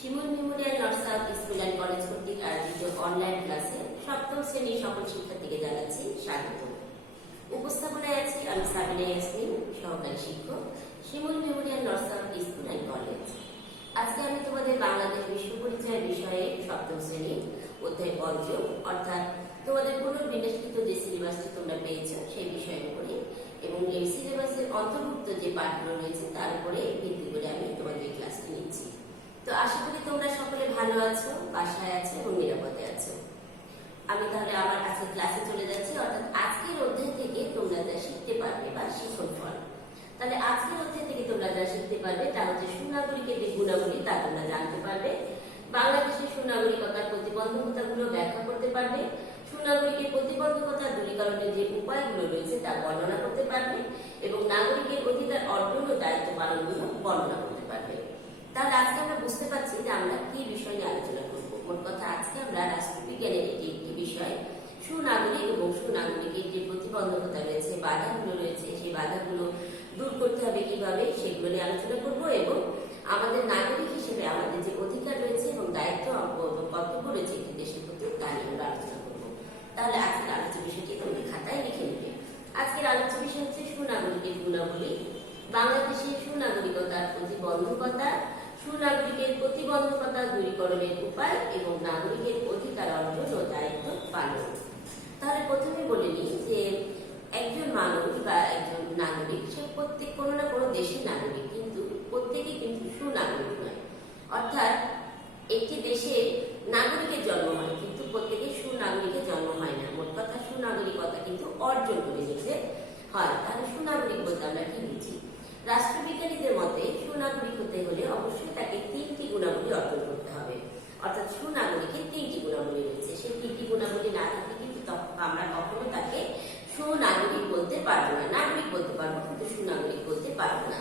Shimul memorial north south school and college কর্তৃক আয়োজিত online ক্লাসে সপ্তম শ্রেণীর সকল শিক্ষার্থীকে জানাচ্ছি স্বাগত। উপস্থাপনায় আছি আমি সাবিনা ইয়াসমিন, সহকারী শিক্ষক, Shimul memorial north south school and college. আজকে আমি তোমাদের বাংলাদেশ বিশ্ব পরিচয় বিষয়ে সপ্তম শ্রেণীর অধ্যায় পঞ্চম অর্থাৎ তোমাদের পুনর্বিন্যাসকৃত যে সিলেবাসটি তোমরা পেয়েছ সেই বিষয়ের উপরে এবং এই সিলেবাসের অন্তর্ভুক্ত যে পাঠগুলো রয়েছে তার উপরে ভিত্তি করে আমি তোমাদের ক্লাসটি নিচ্ছি। তো আশা করি তোমরা সকলে ভালো আছো, বাসায় আছো এবং নিরাপদে আছো। আমি তাহলে আমার আজকের ক্লাসে চলে যাচ্ছি, অর্থাৎ আজকের অধ্যায় থেকে তোমরা যা শিখতে পারবে বা শিখন ফল। তাহলে আজকের অধ্যায় থেকে তোমরা যা শিখতে পারবে তা হচ্ছে সুনাগরিকের যে গুণাবলী তা তোমরা জানতে পারবে, বাংলাদেশের সুনাগরিকতার প্রতিবন্ধকতাগুলো ব্যাখ্যা করতে পারবে, সুনাগরিকের প্রতিবন্ধকতা দূরীকরণের যে উপায়গুলো রয়েছে তা বর্ণনা করতে পারবে এবং নাগরিকের অধিকার অর্জন ও দায়িত্ব পালনগুলো বর্ণনা করতে পারবে। তাহলে আজকে আমরা বুঝতে পারছি যে আমরা কি বিষয় নিয়ে আলোচনা করবো। মোট কথা আজকে আমরা রাষ্ট্রবিজ্ঞানের একটি বিষয় সুনাগরিক এবং সুনাগরিকের যে প্রতিবন্ধকতা রয়েছে, বাধাগুলো রয়েছে, সেই বাধাগুলো দূর করতে হবে কিভাবে সেগুলো নিয়ে আলোচনা করব এবং আমাদের নাগরিক হিসেবে আমাদের যে অধিকার রয়েছে এবং দায়িত্ব কর্তব্য রয়েছে একটি দেশের প্রতি তা নিয়ে আমরা আলোচনা করবো। তাহলে আজকের আলোচ্য বিষয়টি তোমরা খাতায় লিখে নেবে। আজকের আলোচ্য বিষয় হচ্ছে সুনাগরিকের গুণাবলী, বাংলাদেশের সুনাগরিকতার প্রতিবন্ধকতা, সুনাগরিকের প্রতিবন্ধকতা দূরীকরণের উপায় এবং নাগরিকের অধিকার অর্জন ও দায়িত্ব পালন। তাহলে প্রথমে বলে নিই যে একজন মানুষ বা একজন নাগরিক সে প্রত্যেক কোনো না কোনো দেশের নাগরিক, কিন্তু প্রত্যেকে কিন্তু সুনাগরিক নয়। অর্থাৎ একটি দেশে নাগরিকের জন্ম হয় কিন্তু প্রত্যেকে সুনাগরিকের জন্ম হয় না। মোট কথা সুনাগরিকতা কিন্তু অর্জন করে নিতে হয়। তাহলে সুনাগরিক বলতে আমরা কি বুঝি? রাষ্ট্রবিজ্ঞানীদের মতে সুনাগরিক হতে হলে অবশ্যই তাকে তিনটি গুণাবলী অর্জন করতে হবে। অর্থাৎ সুনাগরিকের তিনটি গুণাবলী রয়েছে, সেই তিনটি গুণাবলী না থাকলে কিন্তু আমরা কখনো তাকে সুনাগরিক বলতে পারবো না। নাগরিক বলতে পারবো কিন্তু সুনাগরিক বলতে পারবো না।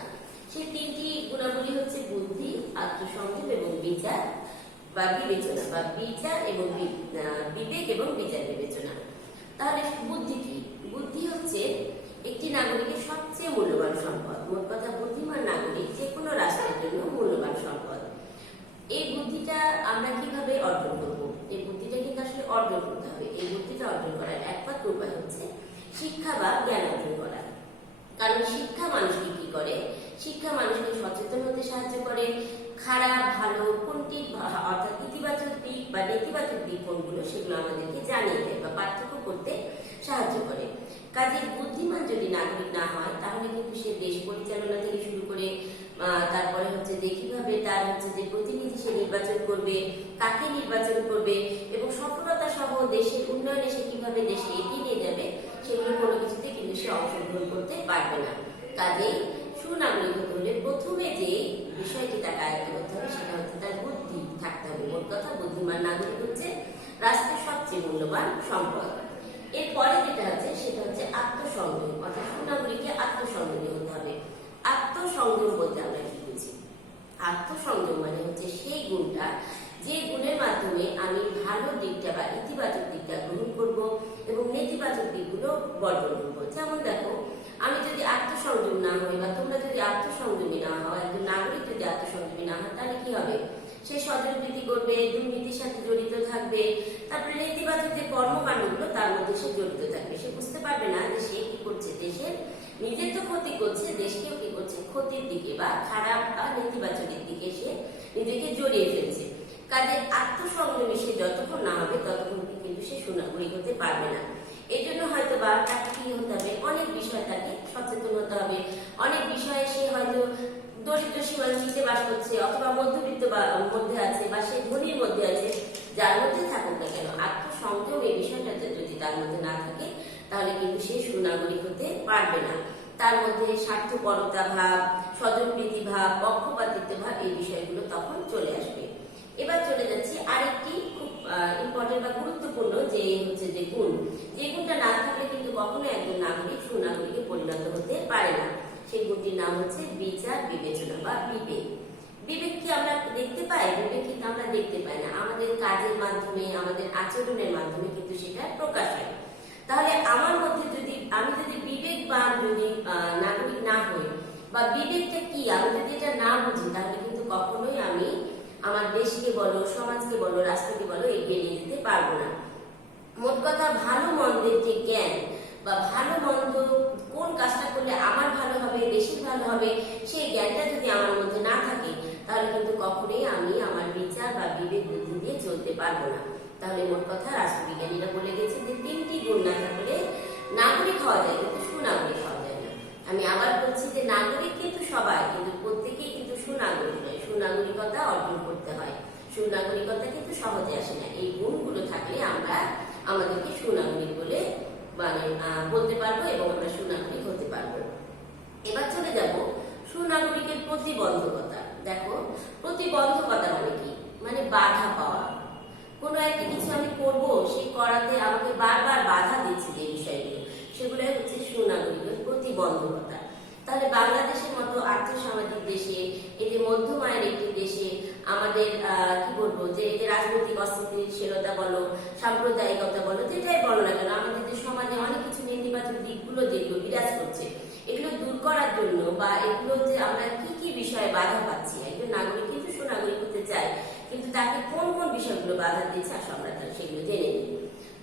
সেই তিনটি গুণাবলী হচ্ছে বুদ্ধি, আত্মসংযম এবং বিচার বা বিবেচনা বা বিচার এবং বিবেক এবং বিচার বিবেচনা। তাহলে বুদ্ধি কি? বুদ্ধি হচ্ছে একটি নাগরিকের সবচেয়ে মূল্যবান সম্পদ। মোট কথা বুদ্ধিমান নাগরিক যে কোনো রাষ্ট্রের জন্য মূল্যবান সম্পদ। এই বুদ্ধিটা আমরা কিভাবে অর্জন করব? এই বুদ্ধিটা কিন্তু আসলে অর্জন করতে হবে। এই বুদ্ধিটা অর্জন করার একমাত্র উপায় হচ্ছে শিক্ষা বা জ্ঞান অর্জন করা। কারণ শিক্ষা মানুষকে কি করে? শিক্ষা মানুষকে সচেতন হতে সাহায্য করে। খারাপ ভালো কোনটি অর্থাৎ ইতিবাচক দিক বা নেতিবাচক দিক কোনগুলো সেগুলো আমাদেরকে জানিয়ে দেয় বা পার্থক্য করতে সাহায্য করে। কাজে বুদ্ধিমান যদি নাগরিক না হয় তাহলে কিন্তু সে দেশ পরিচালনা থেকে শুরু করে তারপরে হচ্ছে যে কিভাবে তার হচ্ছে যে প্রতিনিধি সে নির্বাচন করবে, কাকে নির্বাচন করবে এবং সফলতা সহ দেশের উন্নয়নে সে কিভাবে দেশে এগিয়ে নিয়ে যাবে সেগুলো কোনো কিছুতে কিন্তু সে অংশগ্রহণ করতে পারবে না। কাজেই সুনাগরিক হতে হলে প্রথমে যে বিষয়টি তাকে আয়ত্ত করতে হবে সেটা হচ্ছে তার বুদ্ধি থাকতে হবে। মোট কথা বুদ্ধিমান নাগরিক হচ্ছে রাষ্ট্রের সবচেয়ে মূল্যবান সম্পদ। এরপরে যেটা আছে সেটা হচ্ছে আত্মসংযম, অর্থাৎ সুনাগরিককে আত্মসংযমী হতে হবে। আত্মসংযম বলতে আমরা কি বুঝি? আত্মসংযম মানে হচ্ছে সেই গুণটা যে গুণের মাধ্যমে আমি ভালো দিকটা বা ইতিবাচক দিকটা গ্রহণ করব এবং নেতিবাচক দিকগুলো বর্জন করবো। যেমন দেখো, আমি যদি আত্মসংযম না হই বা তোমরা যদি আত্মসংযমী না হও, একজন নাগরিক যদি আত্মসংযমী না হয় তাহলে কি হবে? সে সদুর্নীতি করবে, দুর্নীতির সাথে জড়িত থাকবে, তারপরে নেতিবাচক যে কর্মকাণ্ডগুলো তার মধ্যে সে জড়িত থাকবে। সে বুঝতে পারবে না যে সে কি করছে, দেশের নিজের তো ক্ষতি করছে, দেশকেও কি করছে ক্ষতির দিকে বা খারাপ বা নেতিবাচকের দিকে সে নিজেকে জড়িয়ে ফেলছে। কাজে আত্মসংযমী সে যতক্ষণ না হবে ততক্ষণ কিন্তু সে সুনাগরিক হতে পারবে না। এই জন্য হয়তো বা তাকে কি হতে হবে? অনেক বিষয় তাকে সচেতন হতে হবে। অনেক বিষয়ে সে হয়তো দরিদ্র সীমার নিচে বাস করছে অথবা মধ্যবিত্ত মধ্যে আছে বা সে ধনীর মধ্যে আছে, যার মধ্যে থাকুক না কেন আত্মসংযম এই বিষয়টা যদি তার মধ্যে না থাকে তাহলে কিন্তু সে সুনাগরিক হতে পারবে না। তার মধ্যে স্বার্থপরতা ভাব, স্বজনপ্রীতি ভাব, পক্ষপাতিত্ব ভাব এই বিষয়গুলো তখন চলে আসবে। এবার চলে যাচ্ছি আরেকটি খুব ইম্পর্টেন্ট বা গুরুত্বপূর্ণ যে হচ্ছে যে গুণ, যে গুণটা না থাকলে কিন্তু কখনো একজন নাগরিক সুনাগরিকে পরিণত হতে পারে না। সেই গুণটির নাম হচ্ছে বিচার বিবেচনা বা বিবেক। বিবেক কি আমরা দেখতে পাই? বিবেক কিন্তু আমরা দেখতে পাই না। আমাদের কাজের মাধ্যমে, আমাদের আচরণের মাধ্যমে কিন্তু সেটা প্রকাশ হয়। তাহলে আমার মধ্যে যদি আমি যদি বিবেকবান যদি নাগরিক না হই বা বিবেকটা কি আমি যদি এটা না বুঝি তাহলে কিন্তু কখনোই আমি আমার দেশকে বলো, সমাজকে বলো, রাষ্ট্রকে বলো এগিয়ে নিয়ে যেতে পারবো না। মোট কথা ভালো মন্দের যে জ্ঞান বা ভালো মন্দ কোন কাজটা করলে আমার ভালো হবে, দেশের ভালো হবে, সেই জ্ঞানটা যদি আমার মধ্যে না থাকে তাহলে কিন্তু কখনোই আমি আমার বিচার বা বিবেক বুদ্ধি দিয়ে চলতে পারবো না। তাহলে মোট কথা রাষ্ট্রবিজ্ঞানীরা বলে গেছে যে 3টি গুণ না থাকলে নাগরিক হওয়া যায় কিন্তু সুনাগরিক হওয়া যায় না। আমি আবার বলছি যে নাগরিক কিন্তু সবাই, কিন্তু প্রত্যেকেই কিন্তু সুনাগরিক নয়। সুনাগরিকতা অর্জন করতে হয়। সুনাগরিকতা কিন্তু সহজে আসে না। এই গুণগুলো থাকলে আমরা আমাদেরকে সুনাগরিক বলে বলতে পারবো এবং আমরা সুনাগরিক হতে পারবো। এবার চলে যাব সুনাগরিকের প্রতিবন্ধকতা। দেখো, প্রতিবন্ধকতা মানে কি? মানে বাধা পাওয়া। কোনো একটা কিছু আমি করব, সেই করাতে আমাকে বারবার বাধা দিচ্ছে যে বিষয়গুলো, সেগুলোই হচ্ছে সুনাগরিকের প্রতিবন্ধকতা। তাহলে বাংলাদেশের মতো আর্থসামাজিক দেশে, এই যে মধ্যম আয়ের একটি দেশে আমাদের কি বলবো যে এই যে রাজনৈতিক অস্থিতিশীলতা বলো, সাম্প্রদায়িকতা বলো, যেটাই বলো না কেন, আমাদের যে সমাজে অনেক কিছু নেতিবাচক দিকগুলো যেগুলো বিরাজ করছে, এগুলো দূর করার জন্য বা এগুলো যে আমরা কি কি বিষয়ে বাধা পাচ্ছি, একজন নাগরিক কিন্তু সুনাগরিক হতে চায়, কিন্তু তাকে কোন কোন বিষয়গুলো বাধা দিচ্ছে আসলে আমরা সেগুলো জেনে নিই।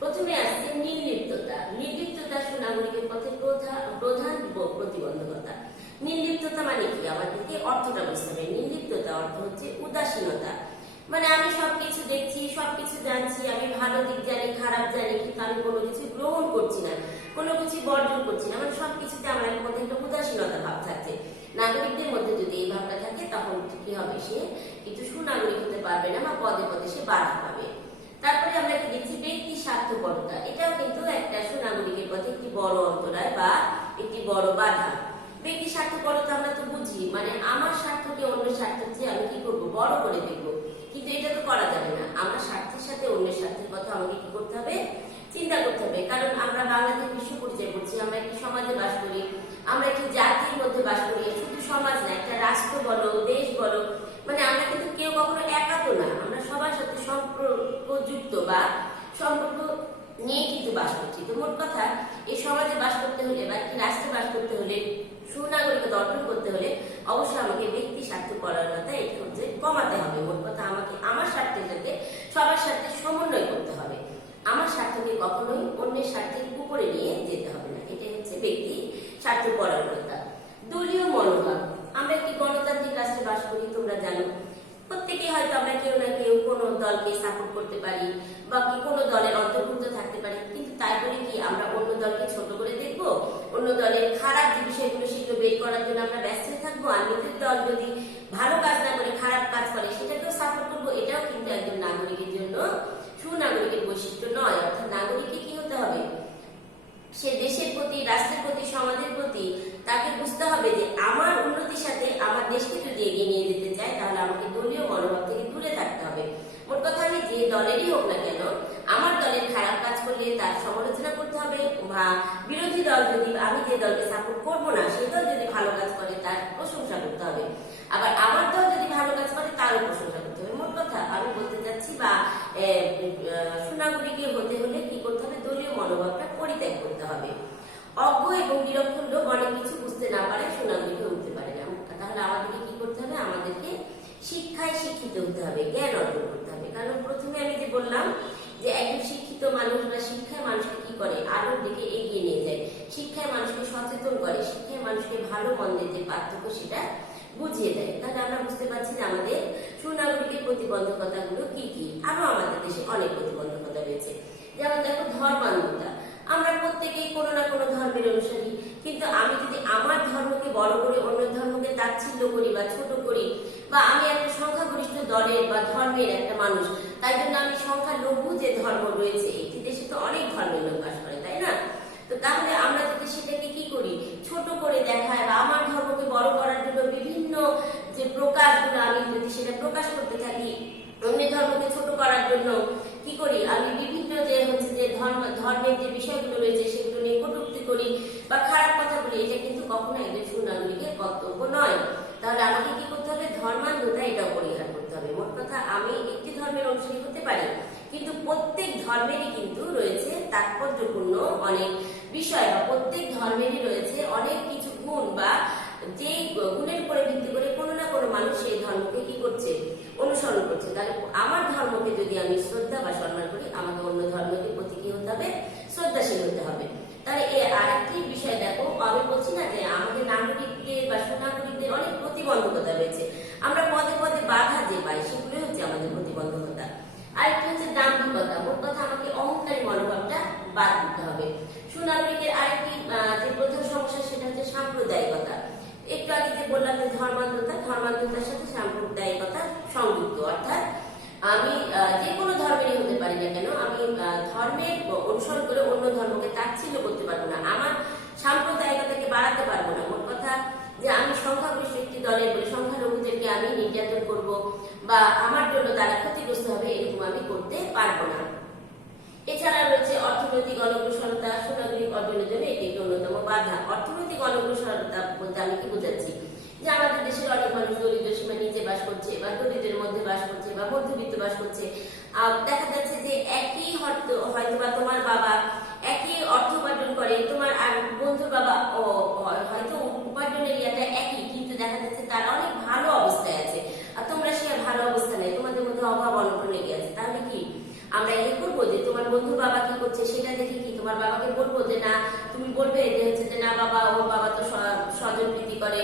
প্রথমে আসছে নির্লিপ্ততা। নির্লিপ্ততা সুনাগরিকের পথে প্রধান প্রতিবন্ধকতা। নির্লিপ্ততা মানে কি? আমাদেরকে অর্থটা বুঝতে হবে। নির্লিপ্ততা অর্থ হচ্ছে উদাসীনতা। মানে আমি সবকিছু দেখছি, সবকিছু জানছি, আমি ভালো দিক জানি, খারাপ জানি, কিন্তু আমি কোনো কিছু গ্রহণ করছি না, কোনো কিছু বর্জন করছি না। মানে সবকিছুতে আমার মধ্যে একটা উদাসীনতা ভাব থাকছে। নাগরিকদের মধ্যে যদি এই ভাবটা থাকে তখন কি হবে? সে কিন্তু সুনাগরিক হতে পারবে না বা পদে পদে সে বাধা পাবে। তারপরে আমরা কি দেখছি? ব্যক্তি স্বার্থপরতা। এটাও কিন্তু একটা সুনাগরিকের পথে একটি বড় অন্তরায় বা একটি বড় বাধা। ব্যক্তি স্বার্থপরতা আমরা তো বুঝি, মানে আমার স্বার্থকে অন্য স্বার্থের চেয়ে আমি কি করবো? বড় করে দেখবো। কিন্তু এটা তো করা যাবে না। আমার স্বার্থের সাথে অন্যের স্বার্থের কথা আমাকে কি করতে হবে? চিন্তা করতে হবে। কারণ আমরা বাংলাদেশ বিশ্ব পরিচয় করছি, আমরা একটি সমাজে বাস করি, আমরা একটি জাতির মধ্যে বাস করি। শুধু সমাজ না, একটা রাষ্ট্র বলো, দেশ বলো, মানে আমরা কিন্তু কেউ কখনো একা তো না, আমরা সবার সাথে সম্পর্কযুক্ত বা সম্পর্ক নিয়ে কিন্তু বাস করছি। তো মোট কথা এই সমাজে বাস করতে হলে বা একটি রাষ্ট্রে বাস করতে হলে, সুনাগরিকতা অর্জন করতে হলে অবশ্যই আমাকে ব্যক্তি স্বার্থপরতা এটা হচ্ছে কমাতে হবে। মোট কথা আমাকে আমার স্বার্থের সাথে সবার সাথে সমন্বয় করতে হবে। আমার স্বার্থকে কখনোই অন্যের স্বার্থের উপরে নিয়ে যেতে হবে না। এটাই হচ্ছে ব্যক্তি স্বার্থপরতা। দলীয় মনোভাব। আমরা একটি গণতান্ত্রিক রাষ্ট্রে বাস করি, তোমরা জানো। প্রত্যেকে হয়তো আমরা কেউ না কেউ কোনো দলকে সাপোর্ট করতে পারি বা কি কোনো দলের অন্তর্ভুক্ত থাকতে পারি, কিন্তু তাই বলে কি আমরা অন্য দলকে ছোট করে দেখবো? অন্য দলের খারাপ যে বিষয়গুলো সেগুলো বের করার জন্য আমরা ব্যস্ত থাকবো? আর নিজের দল যদি ভালো কাজ না করে খারাপ কাজ করে সেটাকেও সাপোর্ট করবো? এটাও কিন্তু একজন নাগরিকের জন্য সুনাগরিকের বৈশিষ্ট্য নয়। অর্থাৎ নাগরিককে কি হতে হবে? সে দেশের প্রতি, রাষ্ট্রের প্রতি, সমাজের প্রতি তাকে বুঝতে হবে যে আমার উন্নতির সাথে আমার দেশকে যদি এগিয়ে নিয়ে যেতে চাই তাহলে আমাকে দলীয় মনোভাব থেকে দূরে থাকতে হবে। মোট কথা আমি যে দলেরই হোক না কেন, আমার দলের খারাপ কাজ করলে তার সমালোচনা করতে হবে, বা বিরোধী দল যদি, আমি যে দলকে সাপোর্ট করবো না সেই দল যদি ভালো কাজ করে তার প্রশংসা করতে হবে, আবার আমার দল যদি ভালো কাজ করে তারও প্রশংসা করতে হবে। মোট কথা আমি বলতে চাচ্ছি বা সুনাগরিকের হতে হলে কি করতে হবে? দলীয় মনোভাবটা পরিত্যাগ করতে হবে। অজ্ঞ এবং নিরক্ষর লোক অনেক কিছু বুঝতে না পারে সুনাগরিক হয়ে উঠতে পারে না। তাহলে আমাদেরকে কি করতে হবে? আমাদেরকে শিক্ষায় শিক্ষিত হতে হবে, জ্ঞান অর্জন করতে হবে। কারণ প্রথমে আমি যে বললাম যে একজন শিক্ষিত মানুষ বা শিক্ষায় মানুষকে কি করে? আলোর দিকে এগিয়ে নিয়ে যায়। শিক্ষায় মানুষকে সচেতন করে, শিক্ষায় মানুষকে ভালো মন্দের যে পার্থক্য সেটা বুঝিয়ে দেয়। তাহলে আমরা বুঝতে পারছি যে আমাদের সুনাগরিকের প্রতিবন্ধকতা গুলো কি কি। আরো আমাদের দেশে অনেক প্রতিবন্ধকতা রয়েছে। যেমন দেখো, ধর্মান্ধতা। আমরা প্রত্যেকেই কোনো না কোনো ধর্মের অনুসারী, কিন্তু আমি যদি আমার ধর্মকে বড় করে অন্য ধর্মকে তাচ্ছিল্য করি বা ছোট করি, বা আমি একটা সংখ্যাগরিষ্ঠ দলের বা ধর্মের একটা মানুষ, তাই জন্য আমি সংখ্যালঘু যে ধর্ম রয়েছে, একটি দেশে তো অনেক ধর্মের লোক বাস করে, তাই না? তো তাহলে আমরা যদি সেটাকে কি করি? ছোট করে দেখায় বা আমার ধর্মকে বড় করার জন্য বিভিন্ন যে প্রকাশগুলো আমি যদি সেটা প্রকাশ করতে থাকি, অন্য ধর্মকে ছোট করার জন্য কি করি? আমি বিভিন্ন যে হচ্ছে যে ধর্মের যে বিষয়গুলো রয়েছে সেগুলো নিয়ে কটূক্তি করি বা খারাপ কথা বলি, এটা কিন্তু কখনো একজন সুনাগরিকের কর্তব্য নয়। তাহলে আমাকে কি করতে হবে? ধর্মান্ধতা এটা পরিহার করতে হবে। মোট কথা আমি একটি ধর্মের অনুসারী হতে পারি, কিন্তু প্রত্যেক ধর্মেরই কিন্তু রয়েছে তাৎপর্যপূর্ণ অনেক বিষয়, বা প্রত্যেক ধর্মেরই রয়েছে অনেক কিছু গুণ, বা যে গুণের উপরে ভিত্তি করে কোনো না কোনো মানুষ সেই ধর্মকে কি করছে? অনুসরণ অনুসরণ করছে, তাহলে আমার ধর্মকে যদি আমি শ্রদ্ধা বা সম্মান করি, আমাকে অন্য ধর্মের প্রতি কি হতে হবে? শ্রদ্ধাশীল হতে হবে। তাহলে এই আরেকটি বিষয় দেখো, আমি বলছি না যে আমাদের নাগরিকদের বা সুনাগরিকদের অনেক প্রতিবন্ধকতা রয়েছে, আমরা পদে পদে বাধা যে পাই সেগুলোই হচ্ছে আমাদের প্রতিবন্ধকতা। আরেকটি হচ্ছে দাম্ভিকতা, মোট কথা আমাকে অহংকারী মনোভাবটা বাদ দিতে হবে। সুনাগরিকের আরেকটি যে প্রধান সমস্যা সেটা হচ্ছে সাম্প্রদায়িকতা। একটু আগে যে বললাম যে ধর্মান্ধতার সাথে সাম্প্রদায়িকতা সংযুক্ত, অর্থাৎ আমি যে কোনো ধর্মেরই হতে পারি না কেন, আমি ধর্মের অনুসরণ করে অন্য ধর্মকে তাচ্ছিল্য করতে পারবো না, আমার সাম্প্রদায়িকতাকে বাড়াতে পারবো না। মোট কথা যে আমি সংখ্যাগরিষ্ঠ একটি দলের বলে সংখ্যালঘুদেরকে আমি নির্যাতন করব বা আমার জন্য তারা ক্ষতিগ্রস্ত হবে, এরকম আমি করতে পারবো না। এছাড়া রয়েছে অর্থনৈতিক অনগ্রসরতা, সুনাগরিক অর্জনের জন্য এটি একটি অন্যতম বাধা। অর্থনৈতিক অনগ্রসরতা বলতে আমি কি বোঝাচ্ছি? যে আমাদের দেশের অনেক মানুষ দরিদ্র সীমার নিচে বাস করছে বা দরিদ্রের মধ্যে বাস করছে বা মধ্যবিত্ত বাস করছে। দেখা যাচ্ছে যে একই হয়তো বা তোমার বাবা একই অর্থ উপার্জন করে, তোমার আর বন্ধুর বাবা হয়তো উপার্জনের ইয়াটা একই, কিন্তু দেখা যাচ্ছে তারা অনেক ভালো অবস্থায় আছে আর তোমরা সে ভালো অবস্থা নেই, তোমাদের মধ্যে অভাব অনটন লেগে আছে। তাহলে কি আমরা এই করবো যে তোমার বন্ধুর বাবা কি করছে সেটা দেখে কি তোমার বাবাকে বলবো যে না, তুমি বলবে যে হচ্ছে যে না বাবা, ওর বাবা তো স্বজন প্রীতি করে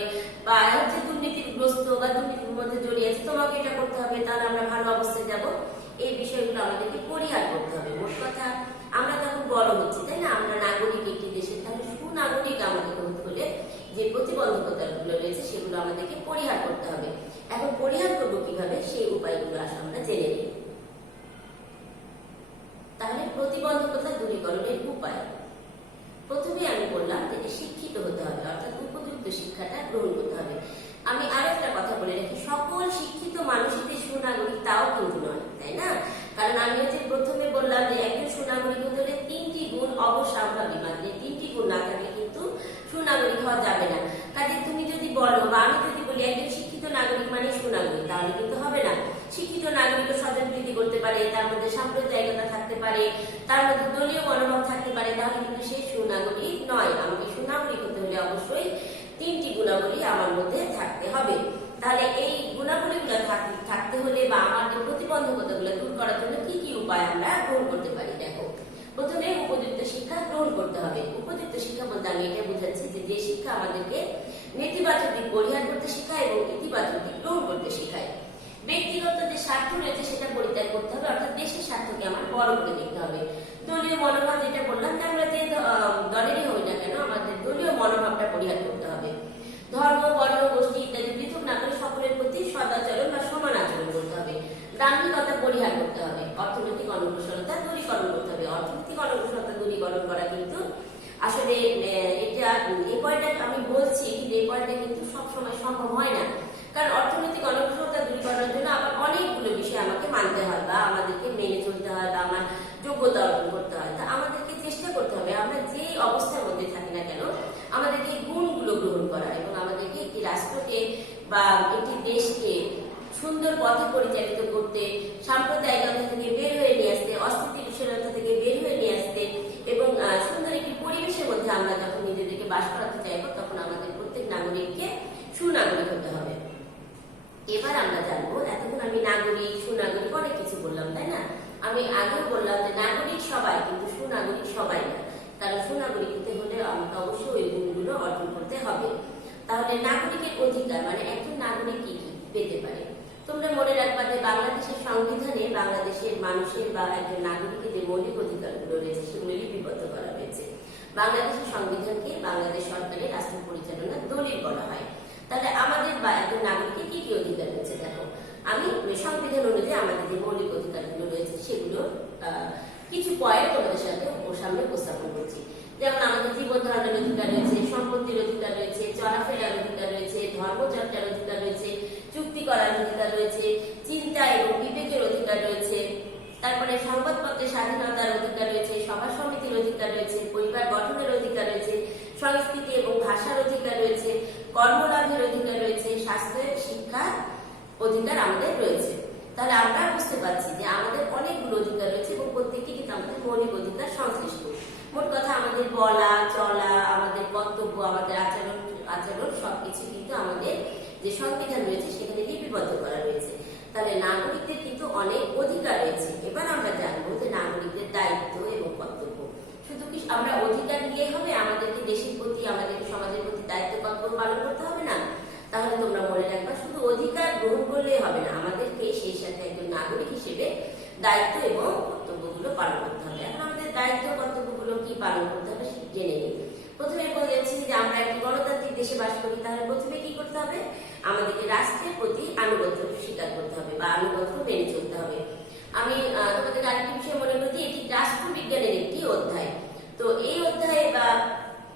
বা হচ্ছে দুর্নীতিগ্রস্ত বা দুর্নীতির মধ্যে জড়িয়ে আছে, তোমাকে এটা করতে হবে, তাহলে আমরা ভালো অবস্থায় যাব। এই বিষয়গুলো আমাদেরকে পরিহার করতে হবে। মোট কথা আমরা তখন বড় হচ্ছি, তাই না? আমরা নাগরিক একটি দেশের, তাহলে সুনাগরিক আমাদেরকে হতে হলে যে প্রতিবন্ধকতাগুলো রয়েছে সেগুলো আমাদেরকে পরিহার করতে হবে। এখন পরিহার করবো কিভাবে, সেই উপায়গুলো আসলে আমরা জেনে নিই। তাহলে প্রতিবন্ধকতা দূরীকরণের উপায়, প্রথমে আমি বললাম যে শিক্ষিত হতে হবে, অর্থাৎ উপযুক্ত শিক্ষাটা গ্রহণ করতে হবে। আমি আরো একটা কথা বলে রাখি, সকল শিক্ষিত মানুষই যে সুনাগরিক তাও কিন্তু নয়, তাই না? কারণ আমি হচ্ছে প্রথমে বললাম যে একজন সুনাগরিক হতে হলে 3টি গুণ অবশ্যম্ভাবী, মানে 3টি গুণ না থাকলে কিন্তু সুনাগরিক হওয়া যাবে না। কাজে তুমি যদি বলো বা আমি যদি বলি একজন শিক্ষিত নাগরিক মানে সুনাগরিক, তাহলে কিন্তু হবে না। শিক্ষিত নাগরিকও স্বজনপ্রীতি করতে পারে, তার মধ্যে সাম্প্রদায়িকতা থাকতে পারে, তার মধ্যে দলীয় মনোভাব থাকতে পারে, তাহলে কিন্তু সে সুনাগরিক নয়। আমাকে সুনাগরিক হতে হলে অবশ্যই 3টি গুণাবলী আমার মধ্যে থাকতে হবে। তাহলে এই গুণাবলীগুলো থাকতে হলে বা আমাদের প্রতিবন্ধকতাগুলো দূর করার জন্য কি কি উপায় আমরা গ্রহণ করতে পারি? দেখো, প্রথমে উপযুক্ত শিক্ষা গ্রহণ করতে হবে। উপযুক্ত শিক্ষা বলতে আমি এটা বুঝাচ্ছি যে শিক্ষা আমাদেরকে নেতিবাচক দিক পরিহার করতে শেখায় এবং ইতিবাচক দিক গ্রহণ করতে শেখায়। ব্যক্তিগত যে স্বার্থ রয়েছে সেটা পরিত্যাগ করতে হবে, অর্থাৎ দেশের স্বার্থকে আমার বড় করে দেখতে হবে। দলীয় মনোভাব যেটা বললাম যে আমরা যে দলেরই হই না কেন, আমাদের দলীয় মনোভাবটা পরিহার করতে হবে। ধর্ম, বর্ণ, গোষ্ঠী ইত্যাদি পৃথক না করে সকলের প্রতি সদাচরণ বা সমান আচরণ করতে হবে। দাম্ভিকতা পরিহার করতে হবে। অর্থনৈতিক অনগ্রসরতা দূরীকরণ করতে হবে। অর্থনৈতিক অনগ্রসরতা দূরীকরণ করা কিন্তু আসলে এটা এই পয়েন্টটা আমি বলছি, কিন্তু এই পয়েন্টটা কিন্তু সবসময় সম্ভব হয় না। কারণ অর্থনৈতিক অনগ্রসরতা দূরীকরণের জন্য আবার অনেকগুলো বিষয় আমাকে মানতে হয় বা আমাদেরকে মেনে চলতে হয় বা আমার যোগ্যতা অর্জন করতে হয়। তা আমাদেরকে চেষ্টা করতে হবে আমরা যে অবস্থার মধ্যে থাকি না কেন আমাদেরকে গুণগুলো গ্রহণ করা এবং আমাদেরকে একটি রাষ্ট্রকে বা একটি দেশকে সুন্দর পথে পরিচালিত করতে, সাম্প্রদায়িকতা থেকে বের হয়ে নিয়ে আসতে, অস্থিতিশীলতা থেকে বের হয়ে নিয়ে আসতে এবং সুন্দর একটি পরিবেশের মধ্যে আমরা যখন নিজেদেরকে বাস করাতে চাইবো তখন আমাদের প্রত্যেক নাগরিককে সুনাগরিক হতে হবে। এবার আমরা জানবো, এতক্ষণ আমি নাগরিক, সুনাগরিক অনেক কিছু বললাম, তাই না? আমি আগেও বললাম যে নাগরিক সবাই, কিন্তু সুনাগরিক সবাই না। কারণ সুনাগরিক হতে হলে আমাকে অবশ্যই ওই গুণগুলো অর্জন করতে হবে। তাহলে নাগরিকের অধিকার মানে একজন নাগরিক কি কি পেতে পারে? তোমরা মনে রাখবা যে বাংলাদেশের সংবিধানে বাংলাদেশের মানুষের বা একজন নাগরিকের যে মৌলিক অধিকারগুলো রয়েছে সেগুলো লিপিবদ্ধ করা হয়েছে। বাংলাদেশের সংবিধানকে বাংলাদেশ সরকারের রাষ্ট্র পরিচালনার দলিল বলা হয়। তাহলে আমাদের বা একজন নাগরিকের কি কি অধিকার রয়েছে? দেখো, আমি সংবিধান অনুযায়ী আমাদের যে মৌলিক অধিকারগুলো রয়েছে সেগুলো কিছু পয়েন্ট তোমাদের সাথে সামনে উপস্থাপন করছি। যেমন আমাদের জীবন ধারণের অধিকার রয়েছে, সম্পত্তির অধিকার রয়েছে, চলাফেরার অধিকার রয়েছে, ধর্মচর্চার অধিকার রয়েছে, চুক্তি করার অধিকার রয়েছে, চিন্তা এবং বিবেকের অধিকার রয়েছে, তারপরে সংবাদপত্রের স্বাধীনতার অধিকার রয়েছে, সভা সমিতির অধিকার রয়েছে, পরিবার গঠনের অধিকার রয়েছে, সংস্কৃতি এবং ভাষার অধিকার রয়েছে, কর্মলাভের অধিকার রয়েছে, স্বাস্থ্যের শিক্ষার অধিকার আমাদের রয়েছে। তাহলে আমরা বুঝতে পারছি যে আমাদের অনেকগুলো অধিকার রয়েছে এবং প্রত্যেকটি কিন্তু আমাদের মৌলিক অধিকার সংশ্লিষ্ট। মোট কথা আমাদের বলা চলা, আমাদের কর্তব্য, আমাদের আচরণ সবকিছু কিন্তু আমাদের যে সংবিধান রয়েছে সেখানে লিপিবদ্ধ করা রয়েছে। তাহলে নাগরিকদের কিন্তু অনেক অধিকার রয়েছে। এবার আমরা জানবো যে নাগরিকদের দায়িত্ব এবং কর্তব্য। শুধু কি আমরা অধিকার নিলেই হবে? আমাদেরকে দেশের প্রতি, আমাদেরকে সমাজের প্রতি দায়িত্ব কর্তব্য পালন করতে হবে না? তাহলে তোমরা মনে রাখবা, শুধু অধিকার গ্রহণ করলেই হবে না, আমাদেরকে সেই সাথে একজন নাগরিক হিসেবে দায়িত্ব এবং কর্তব্যগুলো পালন করতে হবে। এখন আমাদের দায়িত্ব কর্তব্যগুলো কি পালন করতে হবে জেনে নিই। প্রথমে বলেছি যে আমরা একটি গণতান্ত্রিক দেশে বাস করি, তাহলে প্রথমে কি করতে হবে? আমাদেরকে রাষ্ট্রের প্রতি আনুগত্য স্বীকার করতে হবে বা আনুগত্য মেনে চলতে হবে। আমি তোমাদের আরেকটি বিষয় মনে করি, এটি রাষ্ট্রবিজ্ঞানের একটি অধ্যায়। তো এই অধ্যায়ে বা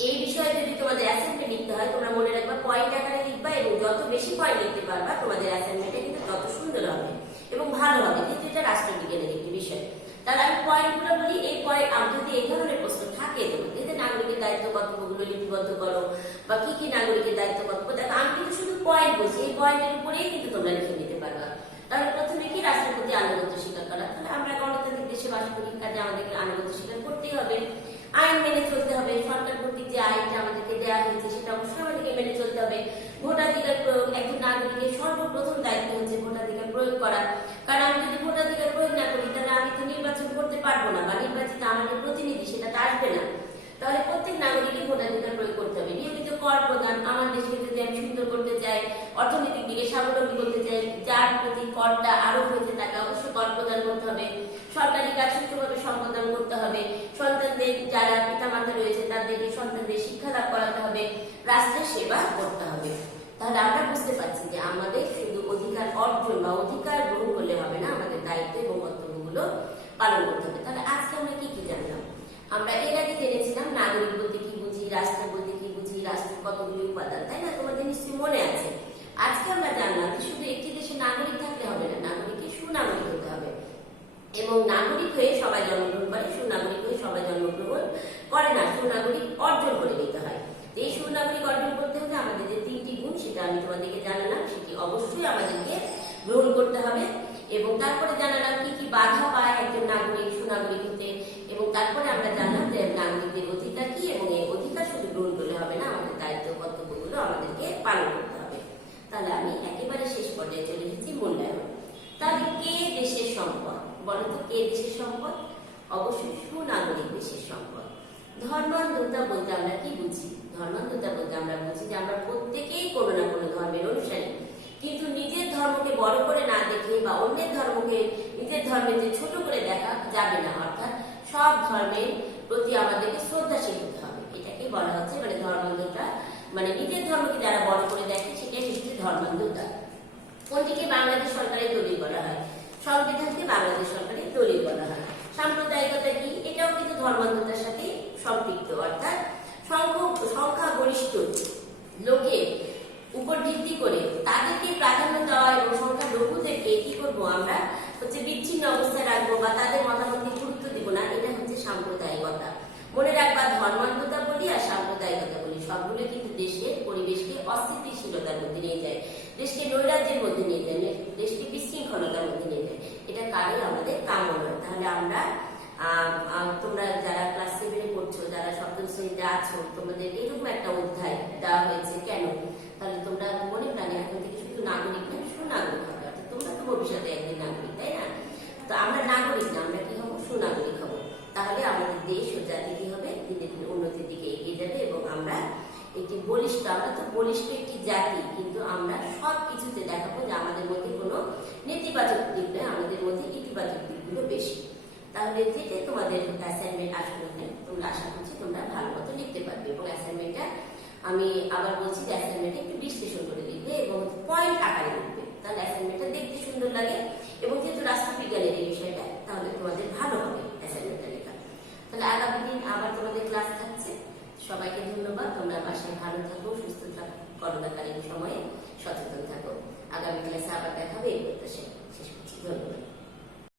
এই বিষয়ে যদি তোমাদের অ্যাসাইনমেন্ট লিখতে হয়, তোমরা মনে রাখবা পয়েন্ট আকারে লিখবা, এবং যত বেশি পয়েন্ট লিখতে পারবা তোমাদের অ্যাসাইনমেন্টটা কিন্তু তত সুন্দর হবে এবং ভালো হবে, যেহেতু এটা রাষ্ট্রবিজ্ঞানের একটি বিষয়। তাহলে আমি পয়েন্টগুলো বলি। এই পয়েন্ট যদি এই ধরনের প্রশ্ন থাকে তোমাদের, যে নাগরিকের দায়িত্ব কর্তব্যগুলো লিপিবদ্ধ করো বা কি কি নাগরিকের দায়িত্ব কর্তব্য, দেখো আমি কিন্তু শুধু পয়েন্ট বলছি, এই পয়েন্টের উপরেই কিন্তু তোমরা লিখে নিতে পারবা। তাহলে প্রথমে কি? রাষ্ট্রের প্রতি আনুগত্য স্বীকার করা। তাহলে আমরা গণতান্ত্রিক দেশে বাস করি, কাজে আমাদেরকে আনুগত্য স্বীকার করতেই হবে। আইন মেনে চলতে হবে, সরকার কর্তৃক যে আইনটা আমাদেরকে দেওয়া হয়েছে সেটা অবশ্যই আমাদেরকে মেনে চলতে হবে। ভোটাধিকার প্রয়োগ, একজন নাগরিকের সর্বপ্রথম দায়িত্ব হচ্ছে ভোটাধিকার প্রয়োগ করা। কারণ আমি যদি ভোটাধিকার প্রয়োগ না করি, তাহলে আমি তো নির্বাচন করতে পারবো না, বা নির্বাচিত আমাদের প্রতিনিধি সেটা আসবে না। তাহলে প্রত্যেক নাগরিকের ভোটাধিকার প্রয়োগ করতে হবে। নিয়মিত কর প্রদান, আমার দেশকে যদি আমি সুন্দর করতে চাই, অর্থনৈতিক দিকে স্বাবলম্বী করতে চাই, যার প্রতি করটা আরোপ হয়েছে তাকে অবশ্যই কর প্রদান করতে হবে। সরকারি কাজ সুষ্ঠুভাবে সম্পাদন করতে হবে। সন্তানদের, যারা পিতামাতা রয়েছে তাদেরকে সন্তানদের শিক্ষা লাভ করাতে হবে। রাষ্ট্রের সেবা করতে হবে। তাহলে আমরা বুঝতে পারছি যে আমাদের শুধু অধিকার অর্জন বা অধিকার গ্রহণ করলে হবে না, আমাদের দায়িত্ব এবং কর্তব্যগুলো পালন করতে হবে। তাহলে আজকে আমরা কি কি জানলাম? আমরা এর আগে জেনেছিলাম নাগরিক বলতে কি বুঝি, রাষ্ট্র বলতে কি বুঝি, রাষ্ট্রের কতগুলি উপাদান, তাই না? তোমাদের নিশ্চয়ই মনে আছে। আজকে আমরা জানলাম যে শুধু একটি দেশে নাগরিক থাকলে হবে না, নাগরিকের সুনাগরিক হতে হবে। এবং নাগরিক হয়ে সবাই জন্মগ্রহণ করে, সুনাগরিক হয়ে সবাই জন্মগ্রহণ করে না, সুনাগরিক অর্জন করে নিতে হয়। এই সুনাগরিক অর্জন করতে হলে আমাদের যে তিনটি গুণ, সেটা আমি তোমাদেরকে জানালাম, সেটি অবশ্যই আমাদেরকে গ্রহণ করতে হবে। এবং তারপরে জানালাম কি কি বাধা পায় একজন নাগরিক সুনাগরিক হতে, এবং তারপরে আমরা জানলাম যে নাগরিকদের অধিকার কি, এবং এই অধিকার শুধু গ্রহণ করলে হবে না, আমাদের দায়িত্ব কর্তব্যগুলো আমাদেরকে পালন করতে হবে। তাহলে আমি একেবারে শেষ পর্যায়ে চলে এসেছি, মূল্যায়ন। তাহলে কে দেশের সম্পদ? বলো তো, কে দেশের সম্পদ? অবশ্যই সুনাগরিক দেশের সম্পদ। ধর্মান্ধতা বলতে আমরা কি বুঝি? ধর্মান্ধতা বলতে আমরা বুঝি যে আমরা প্রত্যেকেই কোনো না কোনো ধর্মের অনুসারী, কিন্তু নিজের ধর্মকে বড় করে না দেখে বা অন্যের ধর্মকে নিজের ধর্মের যে ছোট করে দেখা যাবে না। অর্থাৎ সব ধর্মের প্রতি আমাদেরকে শ্রদ্ধাশীল হতে হবে। এটাকে বলা হচ্ছে মানে ধর্মান্ধতা, মানে নিজের ধর্মকে যারা বড় করে দেখে সেটাই হচ্ছে ধর্মান্ধতা। কোনটিকে বাংলাদেশ সরকারের দলিল করা হয়? সংবিধানকে বাংলাদেশ সরকারের দলিল করা হয়। সাম্প্রদায়িকতা কি? এটাও কিন্তু ধর্মান্ধতার সাথে সম্পৃক্ত। অর্থাৎ সংখ্যাগরিষ্ঠ লোকের উপর ভিত্তি করে তাদেরকে প্রাধান্য দেওয়া এবং সংখ্যা লঘু থেকে কি করবো আমরা হচ্ছে বিচ্ছিন্ন অবস্থায় রাখবো বা তাদের মতামতকে গুরুত্ব দিব না, এটা হচ্ছে সাম্প্রদায়িকতা। মনে রাখবা, ধর্মান্ধতা বলি আর সাম্প্রদায়িকতা বলি, সবগুলো কিন্তু দেশের পরিবেশকে অস্থিতিশীলতার মধ্যে নিয়ে যায়, দেশকে নৈরাজ্যের মধ্যে নিয়ে যায়, দেশকে বিশৃঙ্খলতার মধ্যে নিয়ে যায়। এটা কারণে আমাদের কাম্য নয়। তাহলে আমরা তোমরা যারা ক্লাস 7-এ পড়ছো, যারা সপ্তম শ্রেণীতে আছো, তোমাদের এরকম একটা অধ্যায় দেওয়া হয়েছে কেন? তাহলে তোমরা মনে প্রাণে এখন থেকে শুধু নাগরিক না, সুনাগরিক হবে। অর্থাৎ তোমরা তো ভবিষ্যতে একদিন নাগরিক, তাই না? তো আমরা নাগরিক না, আমরা কি হবো? সুনাগরিক হবো। তাহলে আমাদের দেশ ও জাতি কি হবে? দিনে দিনে উন্নতির দিকে এগিয়ে যাবে এবং আমরা একটি বলিষ্ঠ, আমরা তো বলিষ্ঠ একটি জাতি, কিন্তু আমরা সব কিছুতে দেখাবো যে আমাদের মধ্যে কোনো নেতিবাচক দিক নয়, আমাদের মধ্যে ইতিবাচক দিকগুলো বেশি। তাহলে যেটা তোমাদের অ্যাসাইনমেন্ট আসবে, তোমরা আশা করছি তোমরা ভালো মতো লিখতে পারবে। এবং অ্যাসাইনমেন্টটা আমি আবার বলছি যে অ্যাসাইনমেন্টে একটু বিশ্লেষণ করে লিখবে এবং পয়েন্ট আকারে লিখবে, তাহলে অ্যাসাইনমেন্টটা দেখতে সুন্দর লাগে। এবং যেহেতু রাষ্ট্রবিজ্ঞানের এই বিষয়টা, তাহলে তোমাদের ভালো হবে অ্যাসাইনমেন্টটা লেখা। তাহলে আগামী দিন আবার তোমাদের ক্লাস থাকছে। সবাইকে ধন্যবাদ। তোমরা বাসায় ভালো থাকো, সুস্থ থাকো, করোনাকালীন সময়ে সচেতন থাকো। আগামী ক্লাসে আবার দেখা হবে এই প্রত্যাশায়। শেষ করছি। ধন্যবাদ।